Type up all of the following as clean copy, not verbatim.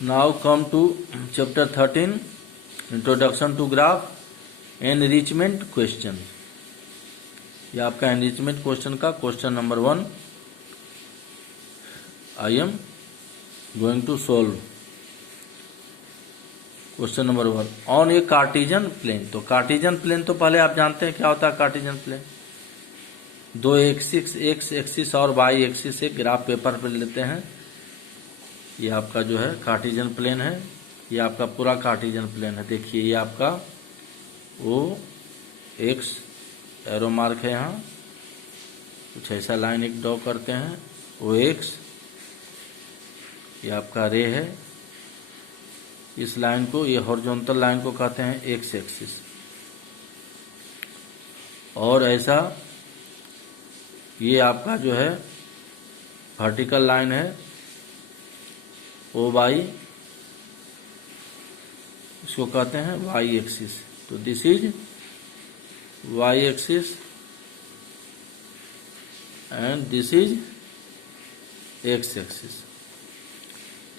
Now come to chapter 13, introduction to graph, enrichment question. ये आपका enrichment question का question number 1 I am going to solve. Question number 1 on a Cartesian plane. तो Cartesian plane तो पहले आप जानते हैं क्या होता है कार्टेशियन प्लेन। दो एक्स एक्सिस और वाई एक्सिस से ग्राफ पेपर पर लेते हैं। ये आपका जो है कार्टेशियन प्लेन है, ये आपका पूरा कार्टेशियन प्लेन है। देखिए ये आपका ओ एक्स एरो मार्क है, यहाँ कुछ ऐसा लाइन एक ड्रॉ करते हैं। ओ एक्स ये आपका रे है, इस लाइन को, ये हॉरिजॉन्टल लाइन को कहते हैं एक्स एक्सिस। और ऐसा ये आपका जो है वर्टिकल लाइन है ओ वाई, इसको कहते हैं वाई एक्सिस। तो this is Y axis and this is X axis.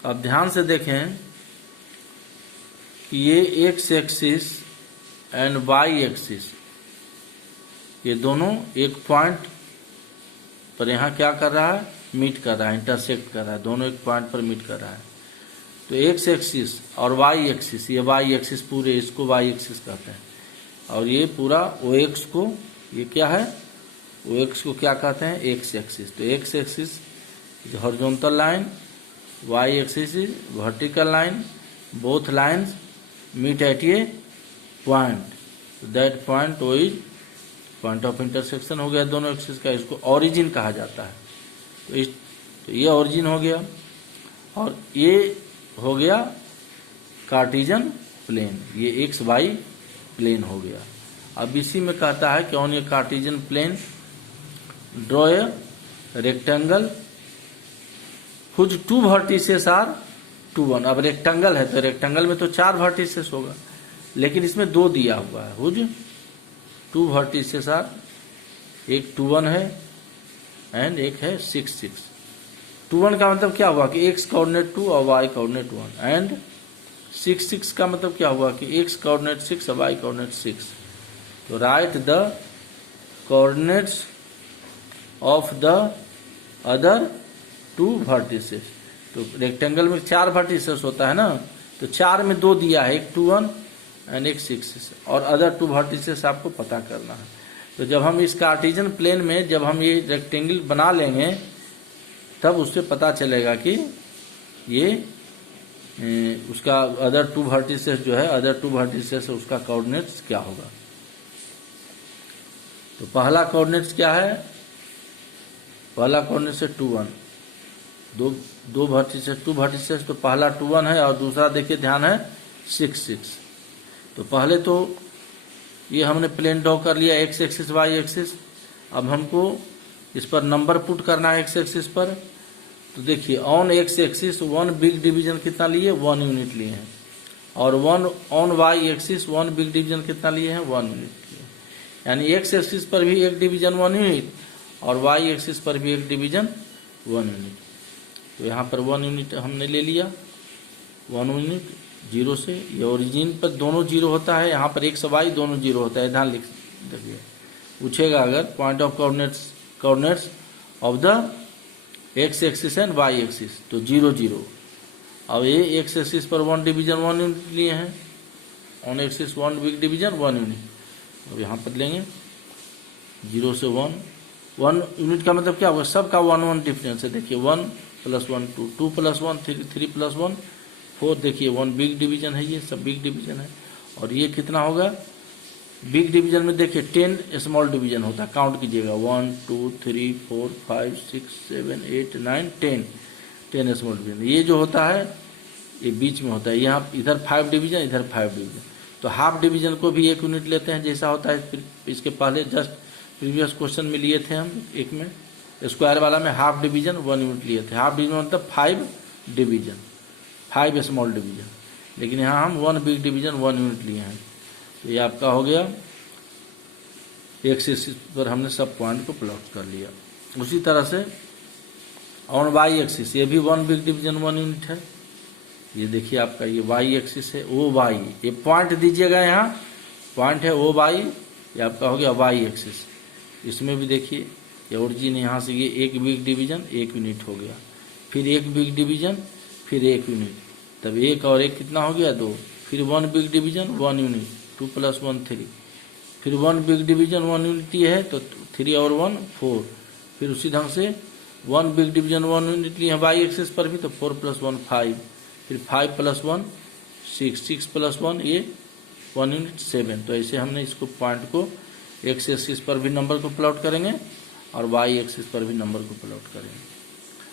अब ध्यान से देखें कि ये X axis and Y axis ये दोनों एक पॉइंट पर यहाँ क्या कर रहा है, मीट कर रहा है, इंटरसेक्ट कर रहा है, दोनों एक पॉइंट पर मीट कर रहा है। तो एक्स एक्सिस और वाई एक्सिस, ये वाई एक्सिस पूरे इसको वाई एक्सिस कहते हैं, और ये पूरा ओ एक्स को, ये क्या है ओ एक्स को क्या कहते हैं एक्स एक्सिस। तो X axis is horizontal line, Y axis is vertical line, both lines meet at a point, that point O is point of intersection हो गया दोनों एक्सिस का। इसको ओरिजिन कहा जाता है। तो ये ओरिजिन हो गया और ये हो गया कार्टेशियन प्लेन, ये एक्स वाई प्लेन हो गया। अब इसी में कहता है कि on a Cartesian plane draw a rectangle whose two vertices are 2 1। अब रेक्टेंगल है तो रेक्टेंगल में तो 4 वर्टिसेस होगा, लेकिन इसमें 2 दिया हुआ है। हुज 2 वर्टिसेस आर, एक 2 1 है एंड एक है 6 6। 2 1 का मतलब क्या हुआ कि एक्स कोऑर्डिनेट 2 और वाई कोऑर्डिनेट 1, एंड 6 6 का मतलब क्या हुआ कि एक्स कोऑर्डिनेट 6 और वाई कोऑर्डिनेट 6। तो write the coordinates of the other 2 vertices. तो रेक्टेंगल में 4 वर्टिसेस होता है ना, तो 4 में 2 दिया है, एक 2 1 एंड एक 6 6, और अदर 2 वर्टिसेस आपको पता करना है। तो जब हम इस कार्टेशियन प्लेन में जब हम ये रेक्टेंगल बना लेंगे तब उससे पता चलेगा कि ये उसका अदर 2 वर्टिसेस जो है, अदर 2 वर्टिसेस उसका कोऑर्डिनेट्स क्या होगा। तो पहला कोऑर्डिनेट्स क्या है, पहला कोऑर्डिनेट्स है 2 1, दो वर्टिसेस 2 वर्टिसेस, तो पहला 2 1 है और दूसरा देखिए ध्यान है 6 6। तो पहले तो ये हमने प्लेन ड्रॉ कर लिया एक्स एक्सिस वाई एक्सिस। अब हमको इस पर नंबर पुट करना है एक्स एक्सिस पर। तो देखिए on x axis 1 big division कितना लिए 1 यूनिट लिए हैं, और 1 on y axis 1 big division कितना लिए हैं 1 यूनिट लिए। यानी एक्स एक्सिस पर भी एक डिवीजन 1 यूनिट और वाई एक्सिस पर भी एक डिवीजन 1 यूनिट। तो यहाँ पर 1 यूनिट हमने ले लिया, 1 यूनिट 0 से। ये ओरिजिन पर दोनों 0 होता है, यहाँ पर एक्स वाई दोनों 0 होता है, ध्यान लिख देखिए। पूछेगा अगर point of coordinates of the x axis and Y axis, तो 0 0। अब ये एक्स एक्सिस पर 1 डिवीजन 1 यूनिट लिए हैं, on axis 1 big division 1 unit. अब यहाँ पर लेंगे 0 से 1 यूनिट का मतलब क्या होगा, सबका 1 1 डिफरेंस है। देखिए 1 + 1 2, 2 + 1 3, 3 + 1 4। देखिए 1 बिग डिवीजन है, ये सब बिग डिवीजन है। और ये कितना होगा बिग डिवीजन में, देखिए 10 स्मॉल डिवीजन होता है, काउंट कीजिएगा 1 2 3 4 5 6 7 8 9 10 स्मॉल डिवीजन। ये जो होता है ये बीच में होता है, यहाँ इधर 5 डिवीजन इधर 5 डिवीजन। तो हाफ डिवीजन को भी 1 यूनिट लेते हैं, जैसा होता है इसके पहले जस्ट प्रीवियस क्वेश्चन में लिए थे हम, एक में स्क्वायर वाला में हाफ डिवीजन 1 यूनिट लिए थे। हाफ डिवीजन मतलब 5 डिवीजन, 5 स्मॉल डिवीजन, लेकिन यहाँ हम 1 बिग डिवीजन 1 यूनिट लिए हैं। तो ये आपका हो गया एक्सिस पर हमने सब पॉइंट को प्लॉट कर लिया। उसी तरह से ऑन वाई एक्सिस ये भी 1 बिग डिवीजन 1 यूनिट है, ये देखिए आपका ये वाई एक्सिस है, ओ वाई, ये पॉइंट दीजिएगा, यहाँ पॉइंट है ओ वाई, ये आपका हो गया वाई एक्सिस। इसमें भी देखिए ये ओरिजिन यहाँ से ये एक बिग डिवीजन 1 यूनिट हो गया, फिर एक बिग डिवीजन, फिर 1 यूनिट, तब 1 और 1 कितना हो गया 2, फिर 1 बिग डिवीजन 1 यूनिट, 2 + 1 3, फिर 1 बिग डिवीजन 1 यूनिट ये है तो 3 और 1 4, फिर उसी ढंग से 1 बिग डिवीजन 1 यूनिट लिए वाई एक्सिस पर भी, तो 4 + 1 5, फिर 5 + 1 6, 6 + 1 ये 1 यूनिट 7। तो ऐसे हमने इसको पॉइंट को एक्स एक्सिस पर भी नंबर को प्लॉट करेंगे और वाई एक्सिस पर भी नंबर को प्लॉट करेंगे।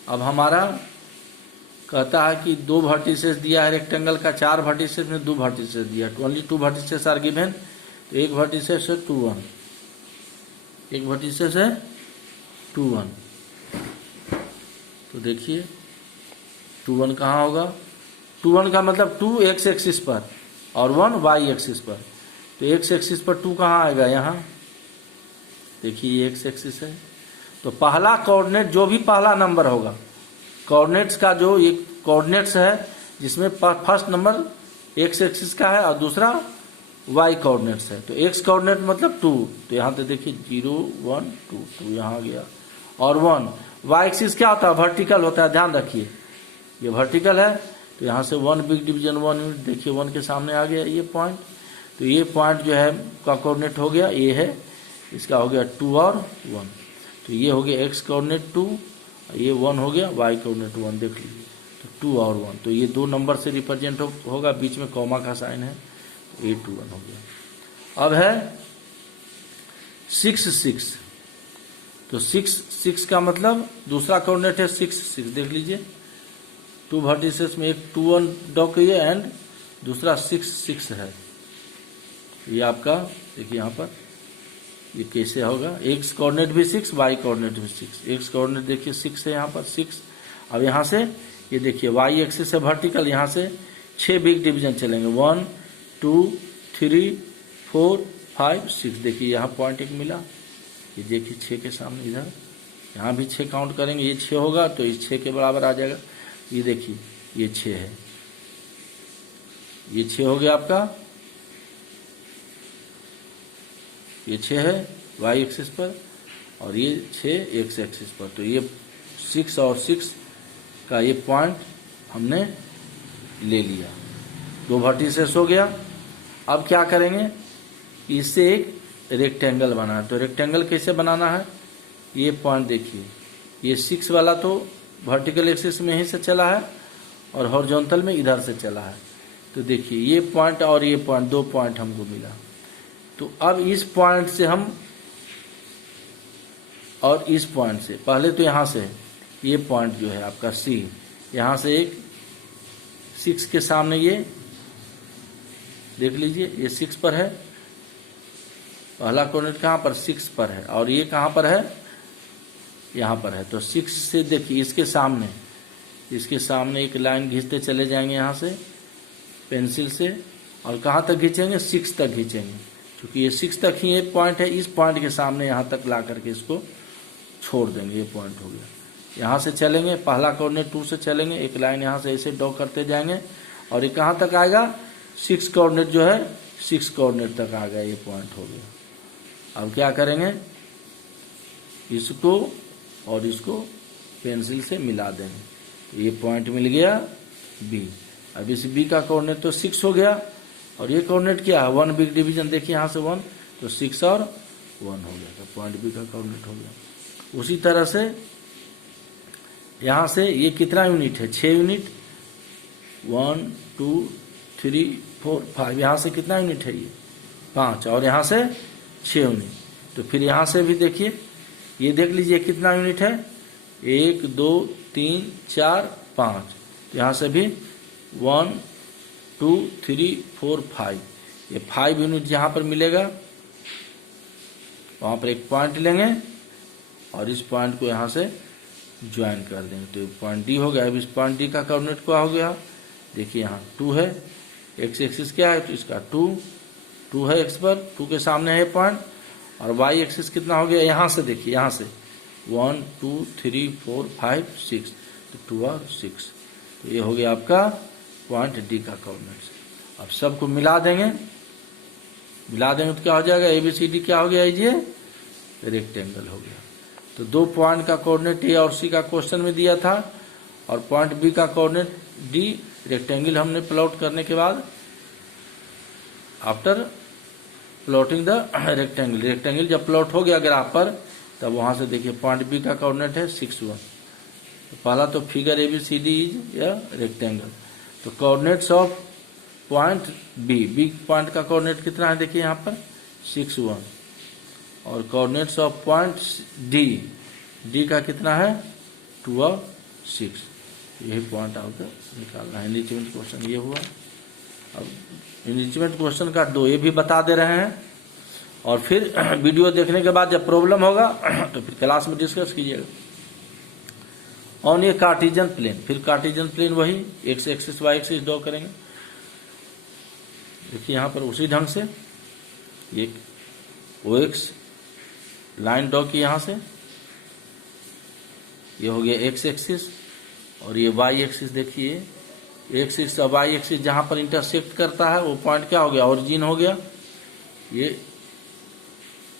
अब हमारा कहता है कि 2 वर्टिसेस दिया है रेक्टेंगल का, 4 वर्टिसेस में 2 वर्टिसेस दिया, ओनली 2 वर्टिसेस आर गिवन। तो एक वर्टिसेस है 2 1, एक वर्टिसेस है 2 1। तो देखिए 2 1 कहाँ होगा, 2 1 का मतलब 2 एक्स एक्सिस पर और 1 वाई एक्सिस पर। तो एक्स एक्सिस पर 2 कहाँ आएगा, यहाँ देखिए ये एक्स एक्सिस है। तो पहला कोऑर्डिनेट जो भी पहला नंबर होगा, कोऑर्डिनेट्स का जो ये कोऑर्डिनेट्स है जिसमें फर्स्ट नंबर एक्स एक्सिस का है और दूसरा वाई कोऑर्डिनेट्स है। तो एक्स कोऑर्डिनेट मतलब 2, तो यहाँ पे देखिए 0 1 2, 2 यहाँ गया, और 1 वाई एक्सिस क्या होता है, वर्टिकल होता है, ध्यान रखिए ये वर्टिकल है। तो यहाँ से 1 बिग डिवीजन 1 यूनिट, देखिए 1 के सामने आ गया ये पॉइंट। तो ये पॉइंट जो है का कोऑर्डिनेट हो गया, ये है, इसका हो गया 2 और 1। तो ये हो गया एक्स कोऑर्डिनेट 2, ये 1 हो गया, वाई कोऑर्डिनेट 1, देख लीजिए। तो 2 और 1, तो ये 2 नंबर से रिप्रेजेंट होगा, बीच में कॉमा का साइन है, तो ये 2 1 हो गया। अब है 6 6, तो 6 6 का मतलब दूसरा कोऑर्डिनेट है 6 6, देख लीजिए 2 वर्टिसेस में एक 2 1 डॉ किए एंड दूसरा 6 6 है। ये आपका देखिए यहाँ पर ये कैसे होगा, एक्स कोऑर्डिनेट भी 6, वाई कोऑर्डिनेट भी 6, एक्स कोऑर्डिनेट देखिए 6 है यहाँ पर 6। अब यहाँ से ये देखिए वाई एक्सिस से वर्टिकल, यहाँ से 6 बिग डिवीजन चलेंगे, 1 2 3 4 5 6, देखिए यहाँ पॉइंट एक मिला, ये देखिए 6 के सामने इधर, यहाँ भी 6 काउंट करेंगे, ये 6 होगा तो इस 6 के बराबर आ जाएगा। ये देखिए ये 6 है, ये 6 हो गया आपका, ये 6 है वाई एक्सिस पर और ये 6 एक्स एक्सिस पर। तो ये 6 और 6 का ये पॉइंट हमने ले लिया, 2 वर्टिसेस हो गया। अब क्या करेंगे, इससे एक रेक्टेंगल बनाना। तो रेक्टेंगल कैसे बनाना है, ये पॉइंट देखिए, ये 6 वाला तो वर्टिकल एक्सिस में ही से चला है और हॉरिजॉन्टल में इधर से चला है। तो देखिए ये पॉइंट और ये पॉइंट, 2 पॉइंट हमको मिला। तो अब इस पॉइंट से हम और इस पॉइंट से, पहले तो यहाँ से ये पॉइंट जो है आपका C, यहाँ से एक 6 के सामने ये देख लीजिए, ये 6 पर है, पहला कोऑर्डिनेट कहाँ पर 6 पर है, और ये कहाँ पर है, यहाँ पर है। तो 6 से देखिए इसके सामने एक लाइन खींचते चले जाएंगे यहाँ से पेंसिल से, और कहाँ तक खींचेंगे, 6 तक खींचेंगे, क्योंकि ये 6 तक ही ये पॉइंट है। इस पॉइंट के सामने यहाँ तक ला करके इसको छोड़ देंगे, ये पॉइंट हो गया। यहाँ से चलेंगे, पहला कोऑर्डिनेट 2 से चलेंगे, एक लाइन यहाँ से ऐसे ड्रॉ करते जाएंगे और ये कहाँ तक आएगा, 6 कोऑर्डिनेट जो है 6 कोऑर्डिनेट तक आ गया, ये पॉइंट हो गया। अब क्या करेंगे, इसको और इसको पेंसिल से मिला देंगे, तो ये पॉइंट मिल गया B। अब इस B का कोऑर्डिनेट तो 6 हो गया और ये कोऑर्डिनेट क्या है, 1 बिग डिवीजन, देखिए यहाँ से 1, तो 6 और 1 हो गया, तो पॉइंट B का कोऑर्डिनेट हो गया। उसी तरह से यहाँ से ये कितना यूनिट है, 6 यूनिट, 1 2 3 4 5, यहाँ से कितना यूनिट है, ये 5, और यहाँ से 6 यूनिट। तो फिर यहाँ से भी देखिए, ये देख लीजिए कितना यूनिट है, 1 2 3 4 5, तो यहाँ से भी 1 2 3 4 5, ये 5 यूनिट यहाँ पर मिलेगा। वहाँ पर एक पॉइंट लेंगे और इस पॉइंट को यहाँ से ज्वाइन कर देंगे, तो पॉइंट D हो गया। अब इस पॉइंट D का कोऑर्डिनेट क्या हो गया, देखिए यहाँ 2 है, एक्स एक्सिस क्या है, तो इसका 2 है एक्स पर, 2 के सामने है पॉइंट, और वाई एक्सिस कितना हो गया, यहाँ से देखिए, यहाँ से 1 2 3 4 5 6, तो 2 और 6, तो ये हो गया आपका पॉइंट डी का कोऑर्डिनेट। अब सबको मिला देंगे तो क्या हो जाएगा, ABCD क्या हो गया, ये रेक्टेंगल हो गया। तो 2 पॉइंट का कोऑर्डिनेट ए और सी का क्वेश्चन में दिया था, और पॉइंट बी का कोऑर्डिनेट डी, रेक्टेंगल हमने प्लॉट करने के बाद आफ्टर प्लॉटिंग द रेक्टेंगल जब प्लॉट हो गया ग्राफ पर, तब वहां से देखिए पॉइंट बी का कोऑर्डिनेट है 6 1। तो पहला तो फिगर ABCD इज या रेक्टेंगल। तो coordinates of point B point का कोऑर्डिनेट कितना है, देखिए यहाँ पर 6 1, और कोऑर्डिनेट्स ऑफ पॉइंट डी का कितना है 2 और 6। यही पॉइंट आपको निकालना है। इनरिचमेंट क्वेश्चन ये हुआ। अब इनरिचमेंट क्वेश्चन का 2 ये भी बता दे रहे हैं, और फिर वीडियो देखने के बाद जब प्रॉब्लम होगा तो फिर क्लास में डिस्कस कीजिएगा। ऑन ये कार्टेशियन प्लेन, फिर कार्टेशियन प्लेन वही x axis y axis draw करेंगे। देखिए यहाँ पर उसी ढंग से एक OX लाइन ड्रॉ की, यहाँ से ये हो गया एक्स एक्सिस, और ये वाई एक्सिस। देखिए एक्सिस और वाई एक्सिस जहां पर इंटरसेक्ट करता है वो पॉइंट क्या हो गया, ओरिजिन हो गया। ये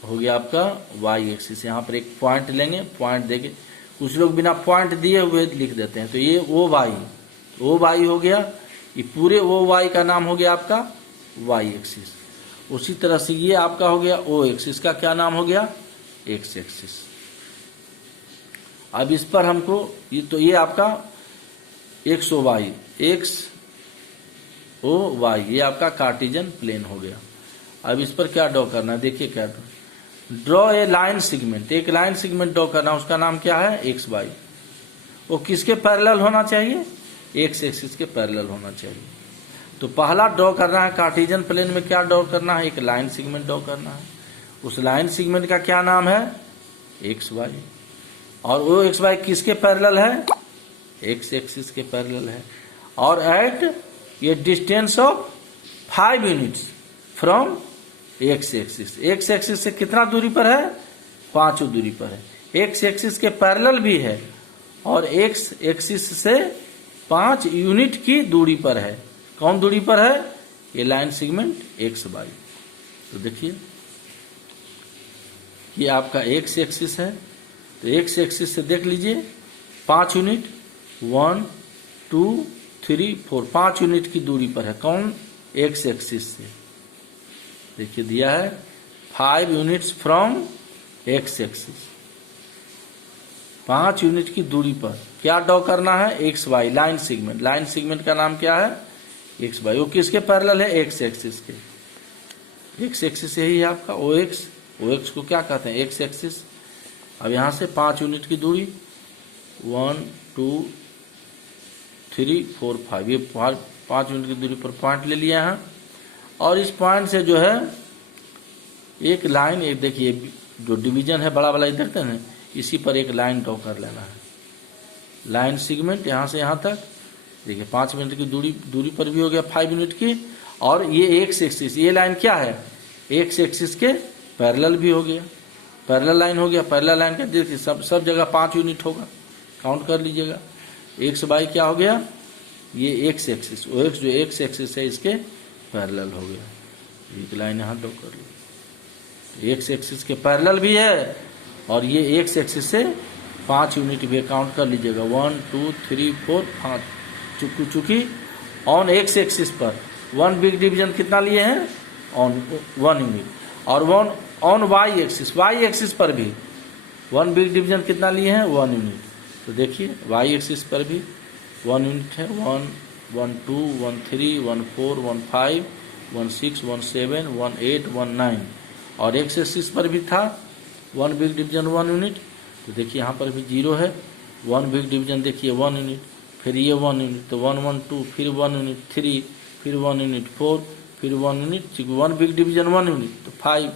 हो गया आपका वाई एक्सिस। यहाँ पर एक पॉइंट लेंगे, पॉइंट देके कुछ लोग बिना पॉइंट दिए हुए लिख देते हैं, तो ये ओ वाई हो गया। ये पूरे ओ वाई का नाम हो गया आपका वाई एक्सिस। उसी तरह से ये आपका हो गया ओ एक्सिस का क्या नाम हो गया, एक्स एक्सिस। अब इस पर हमको ये आपका एक्स ओ वाई ये आपका कार्टेशियन प्लेन हो गया। अब इस पर क्या ड्रॉ करना है, देखिए क्या ड्रॉ ए लाइन सेगमेंट, एक लाइन सेगमेंट ड्रॉ करना, उसका नाम क्या है एक्स वाई। वो किसके पैरेलल होना चाहिए, एक्स एक्सिस के पैरेलल होना चाहिए। तो पहला ड्रॉ करना है कार्टेशियन प्लेन में, क्या ड्रॉ करना है, एक लाइन सेगमेंट ड्रॉ करना है। उस लाइन सेगमेंट का क्या नाम है, एक्स वाई। और वो एक्स वाई किसके पैरेलल है, एक्स एक्सिस के पैरेलल है। और एट ये distance of 5 units from x axis से कितना दूरी पर है, 5 दूरी पर है। एक्स एक्सिस के पैरेलल भी है, और एक्स एक्सिस से 5 यूनिट की दूरी पर है। कौन दूरी पर है, ये लाइन सेगमेंट एक्स वाई। तो देखिए ये आपका एक्स एक्सिस है, तो एक्स एक्सिस से देख लीजिए 5 यूनिट 1 2 3 4 5 यूनिट की दूरी पर है। कौन, एक्स एक्सिस से। देखिए दिया है 5 units from x axis, 5 unit की दूरी पर क्या ड्रॉ करना है, x y line segment. Line segment का नाम क्या है, एक्स वाई। वो किसके पैरेलल है, एक्स एक्सिस के। एक्स एक्सिस यही है आपका ओ एक्स को क्या कहते हैं, एक्स एक्सिस। अब यहां से 5 यूनिट की दूरी 1 2 3 4 5, ये 5 यूनिट की दूरी पर पॉइंट ले लिया है। और इस पॉइंट से जो है एक लाइन, एक देखिए जो डिवीजन है बड़ा वाला इधर तक है, इसी पर एक लाइन ड्रॉ कर लेना है। लाइन सेगमेंट यहां से यहां तक देखिए 5 मिनट की दूरी पर भी हो गया 5 यूनिट की। और ये एक्स एक्सिस, ये लाइन क्या है, एक्स एक्सिस के पैरेलल भी हो गया, पैरेलल लाइन हो गया। पैरेलल लाइन का देखिए सब जगह 5 यूनिट होगा, काउंट कर लीजिएगा। एक्स बाई क्या हो गया, ये एक्स एक्सिस, ओ एक्स जो एक्स एक्सिस है इसके पैरेलल हो गया। एक लाइन यहाँ ड्रॉ कर ली, एक्स एक्सिस के पैरेलल भी है, और ये एक्स एक्सिस से 5 यूनिट भी काउंट कर लीजिएगा 1 2 3 4 5। चूंकि ऑन एक्स एक्सिस पर 1 बिग डिवीजन कितना लिए हैं, ऑन 1 यूनिट। और ऑन वाई एक्सिस पर भी 1 बिग डिवीजन कितना लिए हैं, 1 यूनिट। तो देखिए वाई एक्सिस पर भी 1 यूनिट है, 1 1 2 1 3 1 4 1 5 1 6 1 7 1 8 1 9। और एक्स एक्सिस पर भी था 1 बिग डिवीजन 1 यूनिट। तो देखिए यहाँ पर भी 0 है, 1 बिग डिवीजन देखिए 1 यूनिट, फिर ये 1 यूनिट, तो 1 1 2, फिर 1 यूनिट 3, फिर 1 यूनिट 4, फिर 1 यूनिट 1 बिग डिवीजन 1 यूनिट, तो 5,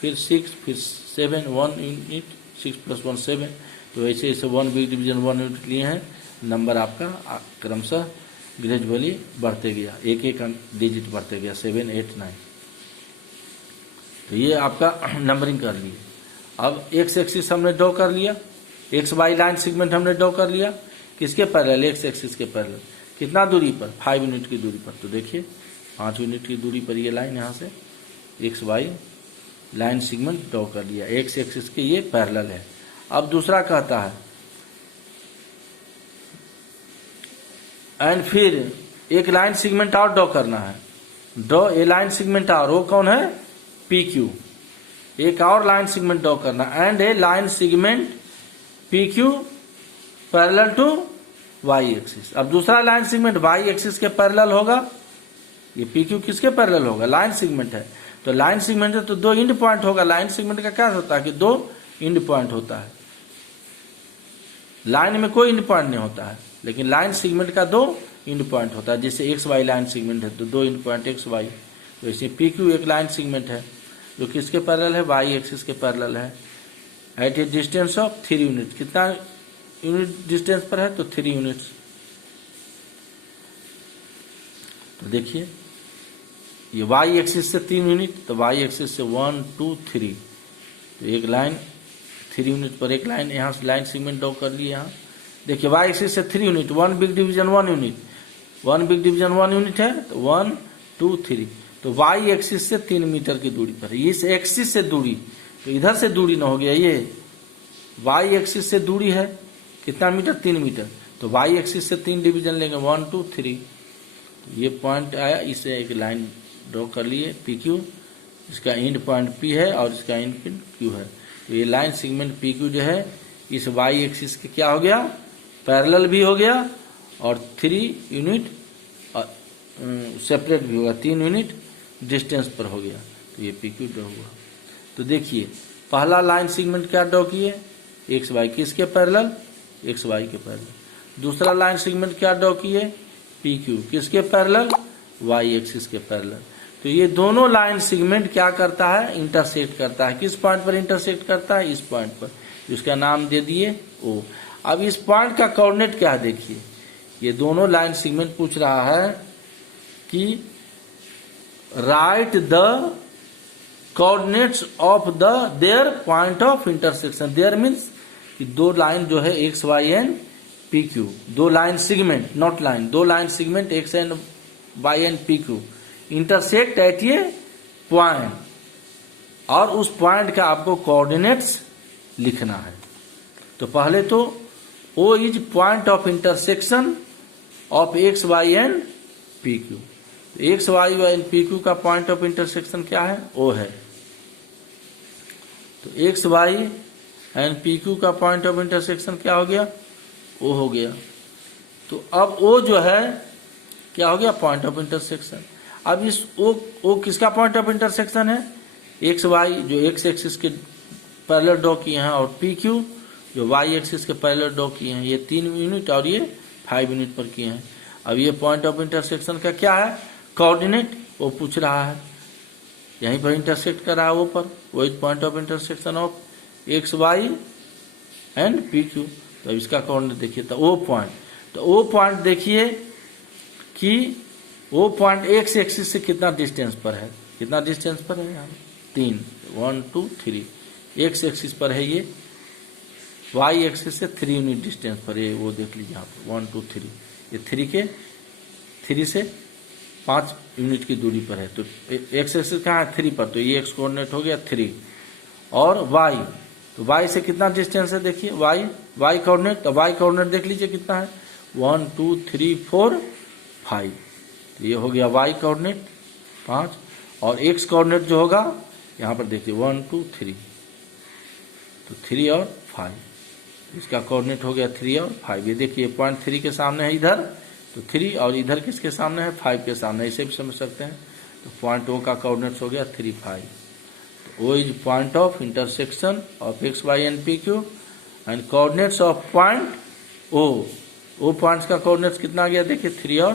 फिर 6, फिर 7 1 यूनिट 6 + 1 7। तो ऐसे 1 बिग डिवीजन 1 यूनिट लिए हैं। नंबर आपका क्रमशः ग्रेजुअली बढ़ते गया, एक एक डिजिट बढ़ते गया 7 8 9। तो ये आपका नंबरिंग कर लिए। अब एक्स एक्सिस हमने ड्रॉ कर लिया, एक्स वाई लाइन सेगमेंट हमने ड्रॉ कर लिया, किसके पैरेलल, एक्स एक्सिस के पैरेलल। कितना दूरी पर, 5 यूनिट की दूरी पर। तो देखिए 5 यूनिट की दूरी पर ये लाइन यहाँ से x y line segment draw कर लिया, एक्स एक्सिस के ये पैरेलल है। अब दूसरा कहता है एंड फिर एक लाइन सेगमेंट और ड्रॉ करना है, ड्रॉ ए लाइन सेगमेंट और, वो कौन है, पी क्यू। एक और लाइन सेगमेंट ड्रॉ करना and a line segment P Q parallel to y axis. अब दूसरा लाइन सेगमेंट वाई एक्सिस के पैरेलल होगा, ये पी क्यू किसके पैरेलल होगा, लाइन सेगमेंट है। तो लाइन सेगमेंट है तो 2 इंड पॉइंट होगा। लाइन सेगमेंट का क्या होता है कि 2 इंड पॉइंट होता है, लाइन में कोई इंड पॉइंट नहीं होता है, लेकिन लाइन सेगमेंट का 2 इंड पॉइंट होता है। जैसे एक्स वाई लाइन सेगमेंट है तो 2 इंड पॉइंट एक्स वाई, तो इसे पी क्यू एक लाइन सेगमेंट है जो किसके पैरेलल है, वाई एक्सिस के पैरेलल है, at a distance of 3 unit. कितना यूनिट डिस्टेंस पर है, तो 3 यूनिट्स। तो देखिए ये वाई एक्सिस से 3 यूनिट, तो वाई एक्सिस से 1 2 3, तो एक लाइन 3 यूनिट पर एक लाइन यहाँ से लाइन सेगमेंट ड्रॉ कर लिए। यहाँ देखिए वाई एक्सिस से 3 unit, 1 big division 1 unit, 1 big division 1 unit है, तो 1 2 3, तो वाई एक्सिस से 3 मीटर की दूरी पर है। इस एक्सिस से दूरी, तो इधर से दूरी ना हो गया, ये वाई एक्सिस से दूरी है कितना मीटर, 3 मीटर, तो वाई एक्सिस से 3 डिवीजन लेंगे 1 2 3, ये पॉइंट आया, इसे एक लाइन ड्रॉ कर लिए पी क्यू, इसका एंड पॉइंट पी है और इसका एंड पॉइंट क्यू है। तो ये लाइन सेगमेंट पी क्यू जो है इस वाई एक्सिस के क्या हो गया, पैरेलल भी हो गया और 3 यूनिट सेपरेट भी होगा, 3 यूनिट डिस्टेंस पर हो गया। तो ये पी क्यू ड्रॉ हुआ। तो देखिए पहला लाइन सेगमेंट क्या ड्रॉ किए, एक्स वाई किसके पैरेलल, एक्स वाई के पैरेलल। दूसरा लाइन सेगमेंट क्या ड्रॉ किए, पी क्यू किसके पैरेलल, वाई एक्सिस के पैरेलल। तो ये दोनों लाइन सेगमेंट क्या करता है, इंटरसेक्ट करता है। किस पॉइंट पर इंटरसेक्ट करता है, इस पॉइंट पर, इसका नाम दे दिए ओ। अब इस पॉइंट का कोऑर्डिनेट क्या है, देखिए ये दोनों लाइन सेगमेंट पूछ रहा है कि write the coordinates of the their point of intersection. Their means कि 2 लाइन जो है x y and P Q, 2 line segment, not line, 2 line segment x and y and P Q intersect at ये पॉइंट, और उस point का आपको coordinates लिखना है। तो पहले तो O is point of intersection of x y and P Q. X y and P Q का पॉइंट ऑफ इंटरसेक्शन क्या है, ओ है। तो x y and P Q का पॉइंट ऑफ इंटरसेक्शन क्या हो गया, ओ हो गया। तो अब ओ जो है क्या हो गया, पॉइंट ऑफ इंटरसेक्शन। अब इस ओ किसका पॉइंट ऑफ इंटरसेक्शन है, एक्स वाई जो एक्स एक्सिस के पैरेलल ड्रॉ किए हैं, और पी क्यू जो वाई एक्सिस के पैरेलल ड्रॉ किए हैं, ये 3 यूनिट और ये 5 यूनिट पर किए हैं। अब ये पॉइंट ऑफ इंटरसेक्शन का क्या है, कोऑर्डिनेट, वो पूछ रहा है, यहीं पर इंटरसेक्ट कर रहा है वो पर, वही point of intersection of x y and P Q. तो इसका कोऑर्डिनेट देखिए, तो ओ पॉइंट, तो ओ पॉइंट देखिए कि वो पॉइंट एक्स एक्सिस से कितना डिस्टेंस पर है, कितना डिस्टेंस पर है यहाँ 3, 1 2 3, एक्स एक्सिस पर है ये, वाई एक्सिस से 3 यूनिट डिस्टेंस पर है, वो देख लीजिए यहाँ पर 1 2 3, ये 3 से 5 यूनिट की दूरी पर है। तो एक्स एक्सिस कहाँ है, 3 पर, तो ये एक्स कोऑर्डिनेट हो गया 3, और वाई, तो वाई से कितना डिस्टेंस है देखिए, वाई कोऑर्डिनेट, तो वाई कोऑर्डिनेट देख लीजिए कितना है, 1 2 3 4 5, ये हो गया वाई कोऑर्डिनेट 5, और एक्स कोऑर्डिनेट जो होगा यहाँ पर देखिए 1 2 3, तो 3 और 5, इसका कोऑर्डिनेट हो गया 3 और 5। ये देखिए पॉइंट 3 के सामने है इधर, तो 3, और इधर किसके सामने है, 5 के सामने, इसे भी समझ सकते हैं। तो पॉइंट ओ का कोऑर्डिनेट्स हो गया 3 5। तो O is point of intersection of x y and P Q, and coordinates of point O points का कोऑर्डिनेट्स कितना आ गया देखिए, 3 और